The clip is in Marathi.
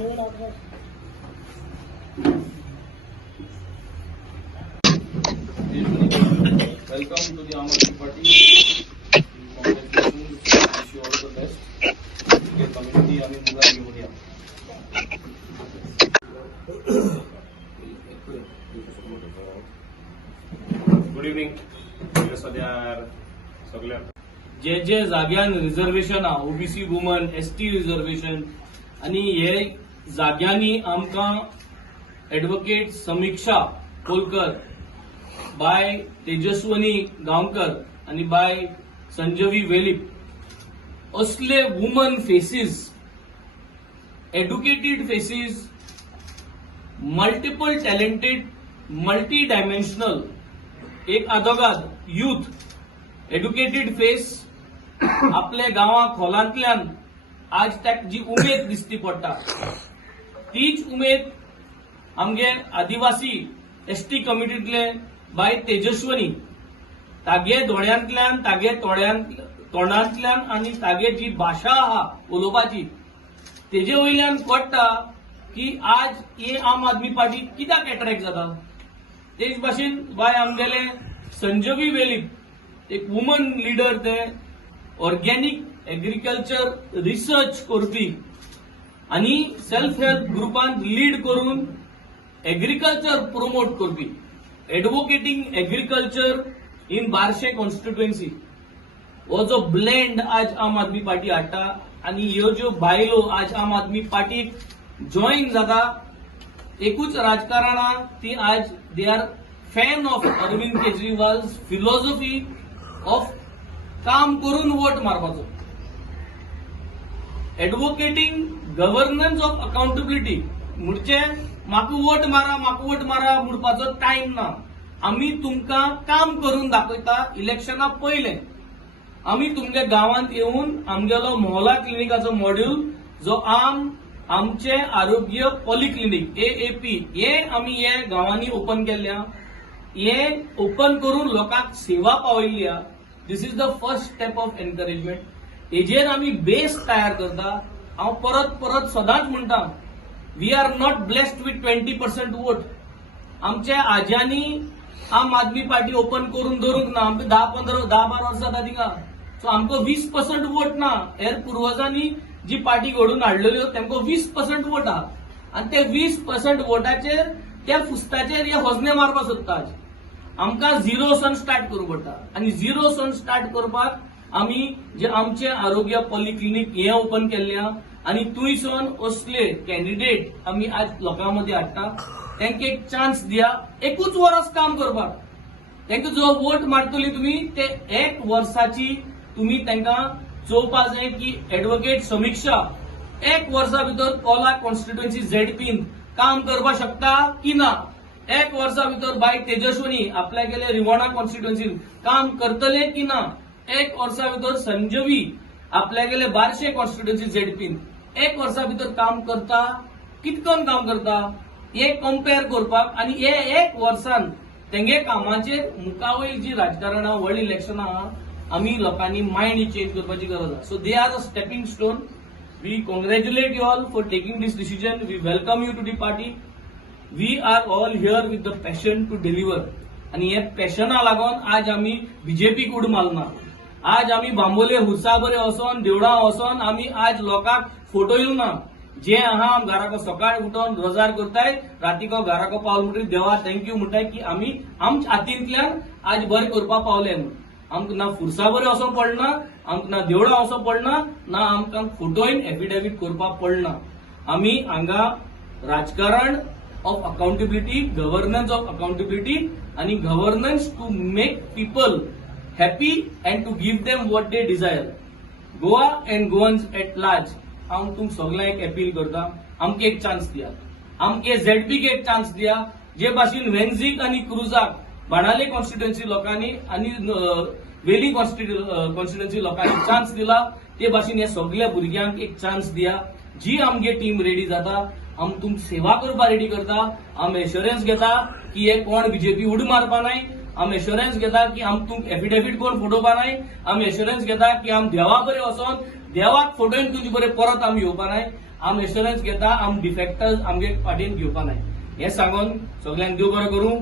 Welcome to the Aam Aadmi Party. Congratulations. Wish you all the best. ये community आम्ही मुगा घेऊन या. गुड इव्हनिंग सद्यार सगळ्या जे जे जाग्यान रिझर्वेशन हा ओबीसी वुमन एसटी रिझर्वेशन आणि हे जाग्यांनी आमकां एडवोकेट समीक्षा कोलकर बाय तेजस्वनी गांवकर आणि बाय संजवी वेलीप असले woman faces educated faces multiple talented multi dimensional एक आदोगाद यूथ एड्युकेटेड फेस आपल्या गांवा खोलांतल्यान आज त्याक जी उमेद दिसती पडटा तीच उमेद आमगे आदिवासी एसटी कम्युनिटीतले बाय तेजस्वनी तागे दोळ्यांतल्यान तागे तोंडांतल्यान आणि तागे जी भाषा आहा उलोवपाची तेजे वयल्यान कळटा की आज हे आम आदमी पार्टी कित्याक अट्रॅक्ट जाता. तेच भाशेन बाय आमगेले संजवी वेलीप एक वुमन लिडर ते ऑर्गॅनिक एग्रीकल्चर रिसर्च करपी आणि सेल्फ हेल्प ग्रुपांत लीड करून एग्रीकल्चर प्रमोट करपी advocating agriculture in Barshe constituency हो जो ब्लेंड आज आम आदमी पार्टी हाडटा आणि ह्यो ज्यो बायलो आज आम आदमी पार्टीक जॉईन जाता एकूच राजकारणा ती आज they are fan of Arvind Kejriwal philosophy of काम करून वोट मारपाचो. एडवोकेटिंग गव्हर्नन्स ऑफ अकाउंटेबिलिटी म्हणजे म्हाका वोट मारा म्हणपाचो टाइम ना. आम्ही तुमकां काम करून दाखयता. इलेक्शना पयले आम्ही तुमच्या गावांत येऊन आमगेलो मोहल्ला क्लिनिकाचो मॉड्यूल जो आमचे आरोग्य पॉलिक्लिनिक एएपी हे आम्ही हे गावांनी ओपन केल्ल्या हे ओपन करून लोकांक सेवा पावयल्या. This is the first step of encouragement. हेजेर आम्ही बेस तयार करता. हांव परत सदांच म्हणटा we are not blessed with 20% vote. आमच्या आज्यांनी आम आदमी पार्टी ओपन करून धरूंक ना. आमकां 10-12 वर्सां जाता तिका. सो आमकां 20% वोट ना. हेर पुर्वजांनी जी पार्टी घडून हाडलेल्यो तांकां 20% वोट आहा आणि ते 20% वोटाचेर त्या फुस्ताचेर हे होजने मारपाक सोदता. आमकां झिरोसन स्टार्ट करूंक पडटा आणि झिरोसन स्टार्ट करपाक आम्ही जे आमचे आरोग्य पॉलिक्लिनिक हे ओपन केल्ल्या आणि थंयसून असले कॅन्डिडेट आम्ही आज लोकांमध्ये हाडटा. तांकां एक चान्स दिया. एकूच वर्स काम करपाक. तांकां जो वोट मारतली तुमी ते 1 वर्साची तुमी तांकां चोवपाक जाय की एडवोकेट समीक्षा 1 वर्सा भितर कोला कॉन्स्टिट्युएन्सी झेडपीन काम करपाक शकता की ना. 1 वर्सा भितर बाय तेजस्वनी आपल्या गेले रिवाणा कॉन्स्टिट्युएन्सीन काम करतले की ना. 1 वर्सा भितर संजवी आपल्या गेले बार्शे कॉन्स्टिट्युएन्सी झेडपीन 1 वर्सा भितर काम करता कितकोन काम करता हे कम्पेअर करपाक आणि हे 1 वर्सान तेंगे कामाचेर मुखावयली जी राजकारणां व्हड इलेक्शनां आहा आम्ही लोकांनी माइंड चेंज करपाची गरज आहा. So they are a stepping stone. We congratulate you all for taking this decision. We welcome you to the party. We are all here with the passion to deliver. आणि हे पॅशना लागून आज आम्ही बीजेपीक उड मारना. आज आम्ही बांबोले हुर्साबरे वचोन देवळां वचोन आम्ही आज लोकांक फटयलो ना. जे आहा घराको सकाळी उठोन रोजार करताय रातीको घराको पावल म्हणटरी देवा थँक्यू म्हणटाय की आम्ही आमच्या हातींतल्यान आज बरें करपाक पावले. आमकां ना फुरसाबरे वचोंक पडना. आमकां ना देवळां वचोंक पडना. ना आमकां फोटोइन एफिडेविट करपाक पडना. आम्ही हांगा राजकारण of accountability governance of accountability आणि governance to make people happy and to give them what they desire. Goa and Goans at large हांव तुमकां सगळ्यांक एक अपील करता. आमकां एक चान्स दिया. आमकां झेडपीक एक चान्स दिया. जे भाशेन वेन्झीक आणि क्रुजाक बाणाले कॉन्स्टिट्युएन्सी लोकांनी आणि वेली कॉन्स्टिट्युएन्सी लोकांनी चान्स दिला ते भाशेन हे सगळ्या भुरग्यांक एक चान्स दिया. जी आमगे टीम रेडी जाता आम तुमची सेवा करपा रेडी करता. आम एश्युरन्स घेता की हे कोण बीजेपी उड मारपा नाय. आम एश्युरन्स घेता की आम तुमकां एफिडेविट कोण फोटोवपा नाय. आम एश्युरन्स घेता की आम देवा बरें वचोन देवाक फोटोवन तुमचे बरें परत आमी येवपा नाय. आम एश्युरन्स घेता आम डिफेक्टर्स आमगे फाटीन घेवपा नाय हे सांगून सगळ्यांक देव बरो करूं.